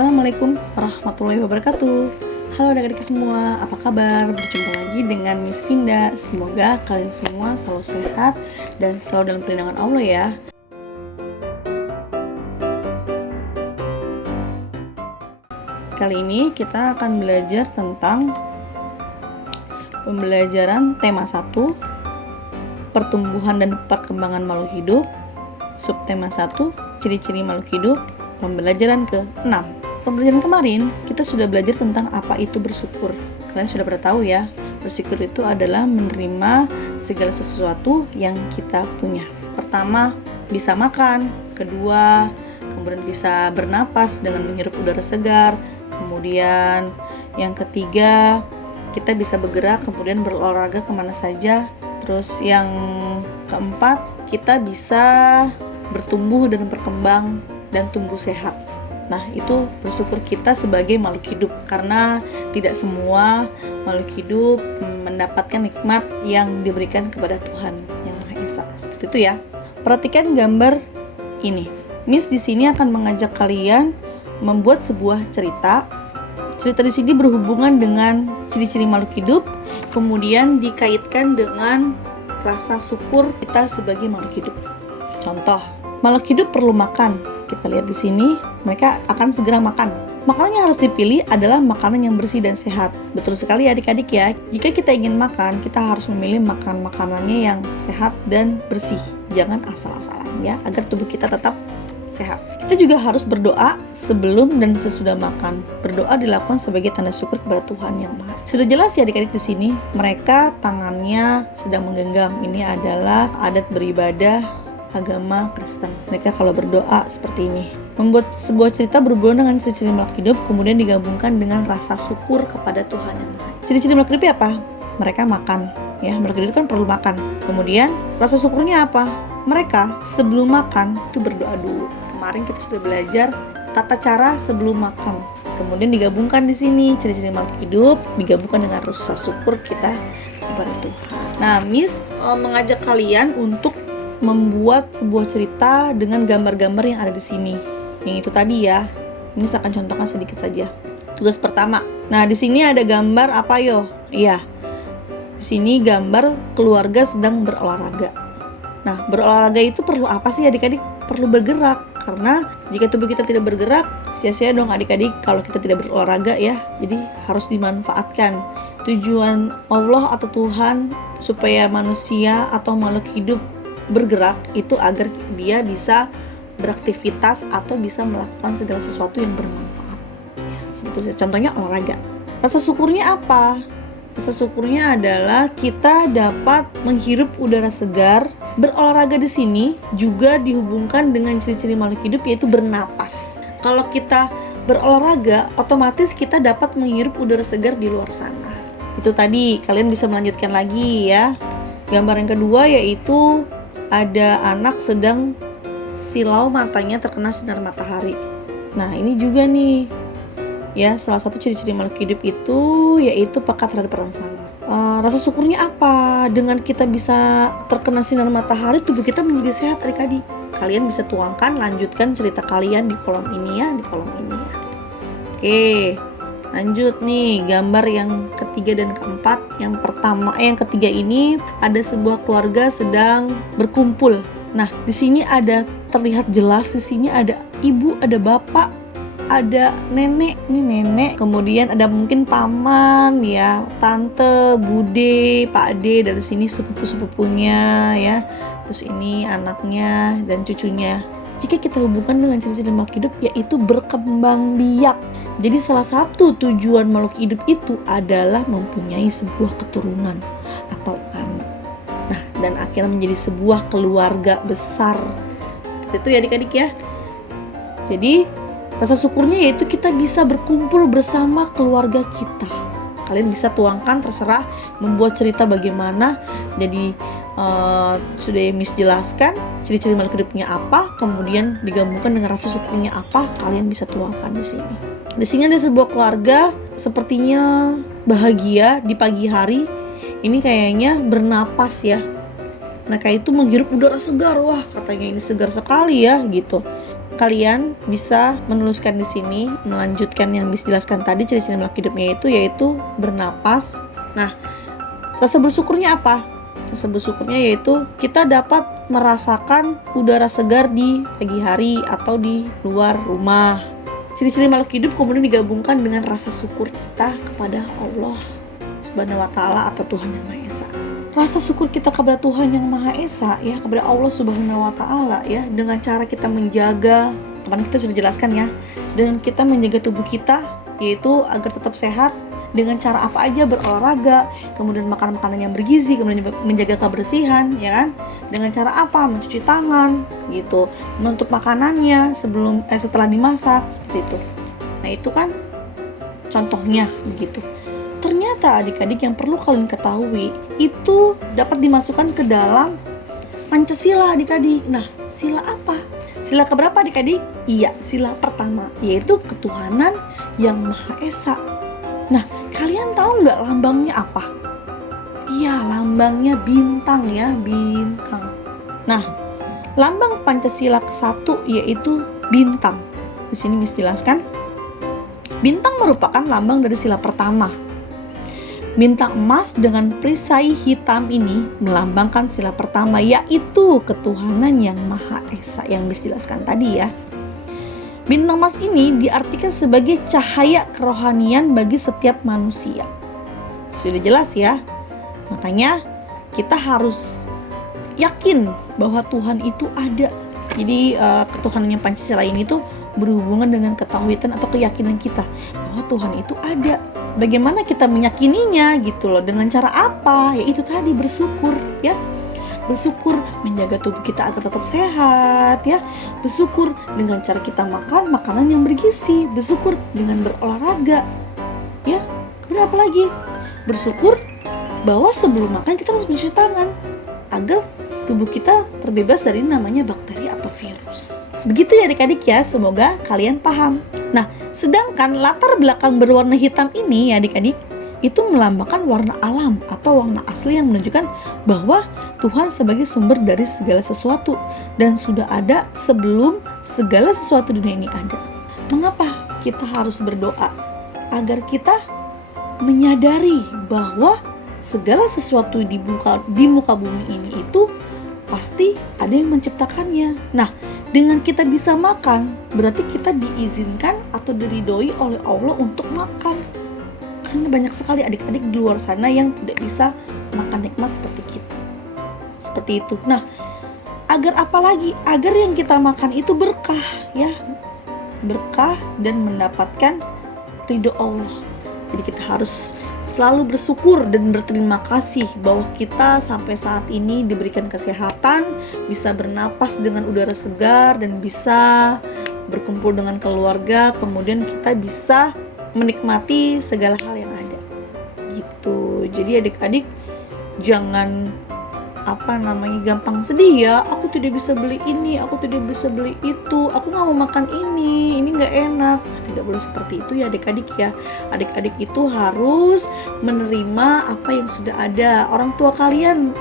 Assalamualaikum warahmatullahi wabarakatuh. Halo adik-adik semua, apa kabar? Berjumpa lagi dengan Miss Vinda. Semoga kalian semua selalu sehat dan selalu dalam perlindungan Allah ya. Kali ini kita akan belajar tentang pembelajaran tema 1, pertumbuhan dan perkembangan makhluk hidup. Subtema 1, ciri-ciri makhluk hidup. Pembelajaran ke-6. Pembelajaran kemarin kita sudah belajar tentang apa itu bersyukur. Kalian sudah pada tahu ya, bersyukur itu adalah menerima segala sesuatu yang kita punya. Pertama, bisa makan. Kedua, kemudian bisa bernapas dengan menghirup udara segar. Kemudian yang ketiga, kita bisa bergerak kemudian berolahraga kemana saja. Terus yang keempat, kita bisa bertumbuh dan berkembang dan tumbuh sehat. Nah, itu bersyukur kita sebagai makhluk hidup, karena tidak semua makhluk hidup mendapatkan nikmat yang diberikan kepada Tuhan Yang Maha Esa. Seperti itu ya. Perhatikan gambar ini. Miss di sini akan mengajak kalian membuat sebuah cerita. Cerita di sini berhubungan dengan ciri-ciri makhluk hidup, kemudian dikaitkan dengan rasa syukur kita sebagai makhluk hidup. Contoh, makhluk hidup perlu makan. Kita lihat di sini, mereka akan segera makan. Makanan yang harus dipilih adalah makanan yang bersih dan sehat. Betul sekali adik-adik ya. Jika kita ingin makan, kita harus memilih makanannya yang sehat dan bersih. Jangan asal-asalan ya, agar tubuh kita tetap sehat. Kita juga harus berdoa sebelum dan sesudah makan. Berdoa dilakukan sebagai tanda syukur kepada Tuhan Yang Maha. Sudah jelas ya adik-adik di sini, mereka tangannya sedang menggenggam. Ini adalah adat beribadah agama Kristen. Mereka kalau berdoa seperti ini. Membuat sebuah cerita berhubungan dengan ciri-ciri makhluk hidup, kemudian digabungkan dengan rasa syukur kepada Tuhan Yang Maha. Ciri-ciri makhluk hidup apa? Mereka makan. Ya, makhluk hidup kan perlu makan. Kemudian rasa syukurnya apa? Mereka sebelum makan itu berdoa dulu. Kemarin kita sudah belajar tata cara sebelum makan. Kemudian digabungkan di sini ciri-ciri makhluk hidup digabungkan dengan rasa syukur kita kepada Tuhan. Nah, Miss mengajak kalian untuk membuat sebuah cerita dengan gambar-gambar yang ada di sini. Yang itu tadi ya. Ini saya akan contohkan sedikit saja. Tugas pertama. Nah, di sini ada gambar apa yo? Iya. Di sini gambar keluarga sedang berolahraga. Nah, berolahraga itu perlu apa sih adik-adik? Perlu bergerak. Karena jika tubuh kita tidak bergerak, sia-sia dong adik-adik kalau kita tidak berolahraga ya. Jadi harus dimanfaatkan. Tujuan Allah atau Tuhan supaya manusia atau makhluk hidup bergerak itu agar dia bisa beraktivitas atau bisa melakukan segala sesuatu yang bermanfaat ya, sebetulnya contohnya olahraga. Rasa syukurnya apa? Rasa syukurnya adalah kita dapat menghirup udara segar. Berolahraga di sini juga dihubungkan dengan ciri-ciri makhluk hidup, yaitu bernapas. Kalau kita berolahraga, otomatis kita dapat menghirup udara segar di luar sana. Itu tadi, kalian bisa melanjutkan lagi ya. Gambar yang kedua yaitu ada anak sedang silau, matanya terkena sinar matahari. Nah, ini juga nih ya, salah satu ciri-ciri makhluk hidup itu yaitu peka terhadap rangsangan. Rasa syukurnya apa? Dengan kita bisa terkena sinar matahari, tubuh kita menjadi sehat adik-adik. Kalian bisa tuangkan, lanjutkan cerita kalian di kolom ini ya, di kolom ini ya. Oke, lanjut nih gambar yang ketiga dan keempat. Yang pertama, yang ketiga ini ada sebuah keluarga sedang berkumpul. Nah, di sini ada terlihat jelas, di sini ada ibu, ada bapak, ada nenek, ini nenek, kemudian ada mungkin paman ya, tante, bude, pak ade, dari sini sepupu-sepupunya ya. Terus ini anaknya dan cucunya. Jika kita hubungkan dengan ciri-ciri makhluk hidup yaitu berkembang biak. Jadi salah satu tujuan makhluk hidup itu adalah mempunyai sebuah keturunan atau anak. Nah, dan akhirnya menjadi sebuah keluarga besar. Seperti itu ya adik-adik ya. Jadi rasa syukurnya yaitu kita bisa berkumpul bersama keluarga kita. Kalian bisa tuangkan, terserah membuat cerita bagaimana. Jadi sudah Miss jelaskan ciri-ciri makhluk hidupnya apa, kemudian digabungkan dengan rasa syukurnya apa, kalian bisa tuangkan di sini. Di sini ada sebuah keluarga sepertinya bahagia di pagi hari. Ini kayaknya bernapas ya. Mereka itu menghirup udara segar. Wah, katanya ini segar sekali ya gitu. kalian bisa menuliskan di sini, melanjutkan yang dijelaskan tadi ciri-ciri makhluk hidupnya yaitu bernapas. Nah, rasa bersyukurnya apa? Rasa bersyukurnya yaitu kita dapat merasakan udara segar di pagi hari atau di luar rumah. Ciri-ciri makhluk hidup kemudian digabungkan dengan rasa syukur kita kepada Allah Subhanahu wa Ta'ala atau Tuhan Yang Maha Esa. Rasa syukur kita kepada Tuhan Yang Maha Esa ya, kepada Allah Subhanahu wa Ta'ala ya, dengan cara kita menjaga, kemarin kita sudah jelaskan ya, dengan kita menjaga tubuh kita yaitu agar tetap sehat dengan cara apa aja, berolahraga, kemudian makan makanan yang bergizi, kemudian menjaga kebersihan ya kan, dengan cara apa, mencuci tangan gitu, menutup makanannya setelah dimasak seperti itu. Nah itu kan contohnya begitu. Ternyata adik-adik yang perlu kalian ketahui itu dapat dimasukkan ke dalam Pancasila adik-adik. Nah, sila apa? Sila keberapa adik-adik? Iya, sila pertama, yaitu ketuhanan yang Maha Esa. Nah, kalian tahu nggak lambangnya apa? Iya, lambangnya bintang ya, bintang. Nah, lambang Pancasila ke-1 yaitu bintang. Di sini Miss jelaskan. Bintang merupakan lambang dari sila pertama. Bintang emas dengan perisai hitam ini melambangkan sila pertama, yaitu ketuhanan yang Maha Esa yang dijelaskan tadi ya. Bintang emas ini diartikan sebagai cahaya kerohanian bagi setiap manusia. Sudah jelas ya. Makanya kita harus yakin bahwa Tuhan itu ada. Jadi ketuhanan yang Pancasila ini tuh berhubungan dengan ketauhidan atau keyakinan kita bahwa Tuhan itu ada. Bagaimana kita meyakininya gitu loh, dengan cara apa? Ya itu tadi, bersyukur ya. Bersyukur menjaga tubuh kita agar tetap sehat ya. Bersyukur dengan cara kita makan makanan yang bergizi. Bersyukur dengan berolahraga ya. Berapa lagi? Bersyukur bahwa sebelum makan kita harus mencuci tangan agar tubuh kita terbebas dari namanya bakteri atau virus. Begitu ya adik-adik ya, semoga kalian paham. Nah, sedangkan latar belakang berwarna hitam ini ya adik-adik, itu melambangkan warna alam atau warna asli yang menunjukkan bahwa Tuhan sebagai sumber dari segala sesuatu dan sudah ada sebelum segala sesuatu di dunia ini ada. Mengapa kita harus berdoa? Agar kita menyadari bahwa segala sesuatu di muka bumi ini itu pasti ada yang menciptakannya. Nah, dengan kita bisa makan, berarti kita diizinkan atau diridhoi oleh Allah untuk makan. Karena banyak sekali adik-adik di luar sana yang tidak bisa makan nikmat seperti kita. Seperti itu. Nah, agar apa lagi? Agar yang kita makan itu berkah ya. Berkah dan mendapatkan ridho Allah. Jadi kita harus selalu bersyukur dan berterima kasih bahwa kita sampai saat ini diberikan kesehatan, bisa bernapas dengan udara segar dan bisa berkumpul dengan keluarga, kemudian kita bisa menikmati segala hal yang ada. Gitu. Jadi adik-adik jangan gampang sedih ya. Aku tidak bisa beli ini, aku tidak bisa beli itu, aku nggak mau makan ini nggak enak. Tidak boleh seperti itu ya adik-adik ya. Adik-adik itu harus menerima apa yang sudah ada. Orang tua kalian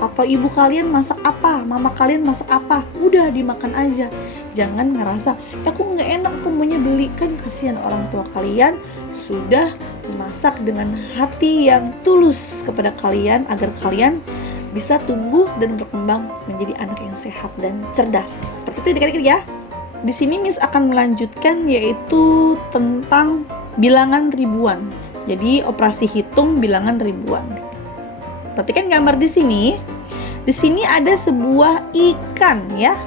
atau ibu kalian masak apa, mama kalian masak apa, udah dimakan aja. Jangan ngerasa aku nggak enak, aku maunya beli. Kan kasihan orang tua kalian sudah memasak dengan hati yang tulus kepada kalian agar kalian bisa tumbuh dan berkembang menjadi anak yang sehat dan cerdas. Seperti itu adik-adik ya. Di sini Miss akan melanjutkan yaitu tentang bilangan ribuan. Jadi operasi hitung bilangan ribuan. Perhatikan gambar di sini. Di sini ada sebuah ikan ya.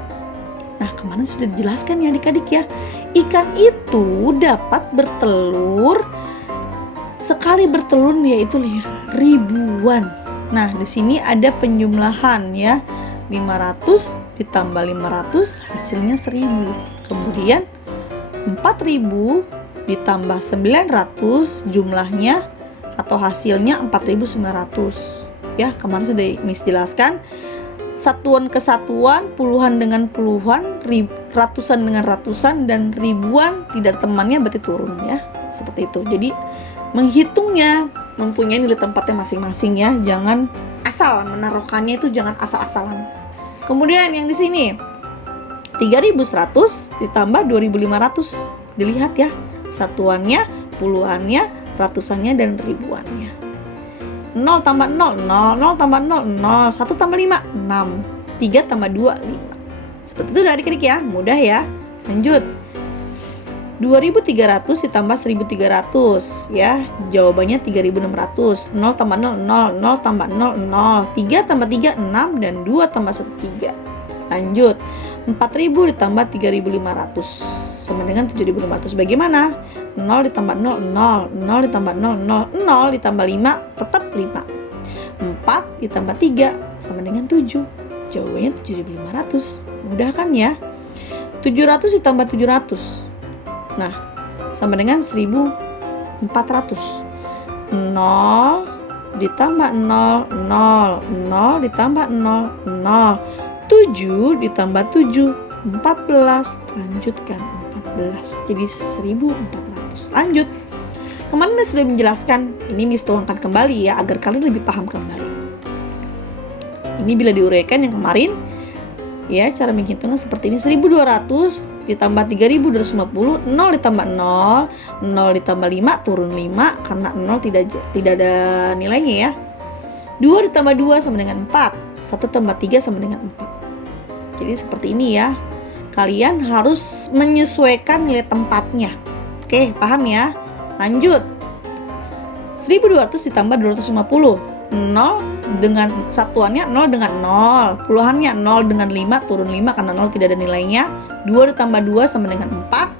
Nah, kemarin sudah dijelaskan ya adik-adik ya. Ikan itu dapat bertelur, sekali bertelur yaitu ribuan. Nah, di sini ada penjumlahan ya. 500 ditambah 500 hasilnya 1000. Kemudian 4000 ditambah 900 jumlahnya atau hasilnya 4900. Ya, kemarin sudah Miss jelaskan. Satuan ke satuan, puluhan dengan puluhan, ratusan dengan ratusan, dan ribuan tidak temannya berarti turun ya. Seperti itu. Jadi menghitungnya mempunyai nilai tempatnya masing-masing ya. Jangan asal menaruhkannya, itu jangan asal-asalan. Kemudian yang di sini 3.100 ditambah 2.500. Dilihat ya, satuannya, puluhannya, ratusannya, dan ribuannya. 0 tambah 0, 0, 0 tambah 0, 0, 1 tambah 5, 6, 3 tambah 2, 5. Seperti itu adik-adik ya, mudah ya. Lanjut. 2.300 ditambah 1.300 ya, jawabannya 3.600. 0 tambah 0, 0, 0 tambah 0, 0, 3 tambah 3, 6, dan 2 tambah 1, 3. Lanjut. 4.000 ditambah 3.500 sama dengan 7.500. Bagaimana? 0 ditambah 0, 0, 0 ditambah 0, 0, 0 ditambah 5, tetap 5. 4 ditambah 3 sama dengan 7. Jawabannya 7.500. Mudah kan ya? 700 ditambah 700. Nah, sama dengan 1.400. 0 ditambah 0, 0, 0 ditambah 0, 0. 7 ditambah 7, 14. Lanjutkan 14. Jadi 1.400. Lanjut. Kemarin sudah menjelaskan, ini Miss tuangkan kembali ya agar kalian lebih paham kembali. Ini bila diuraikan yang kemarin ya, cara menghitungnya seperti ini. 1.200 ditambah 3.250, 0 ditambah 0, 0 ditambah 5 turun 5 karena 0 tidak ada nilainya ya. 2 ditambah 2 sama dengan 4, 1 tambah 3 sama dengan 4. Jadi seperti ini ya. Kalian harus menyesuaikan nilai tempatnya. Oke, paham ya? Lanjut. 1.200 ditambah 250. 0 dengan satuannya 0 dengan 0. Puluhannya 0 dengan 5 turun 5 karena 0 tidak ada nilainya. 2 ditambah 2 sama dengan 4.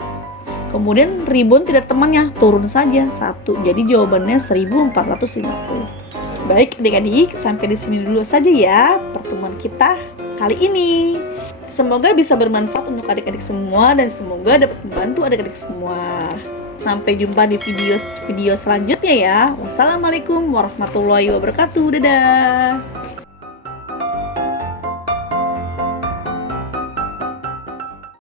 Kemudian ribuan tidak ada temannya, turun saja 1. Jadi jawabannya 1.450. Baik adik-adik, sampai di sini dulu saja ya pertemuan kita kali ini. Semoga bisa bermanfaat untuk adik-adik semua dan semoga dapat membantu adik-adik semua. Sampai jumpa di video selanjutnya ya. Wassalamualaikum warahmatullahi wabarakatuh. Dadah.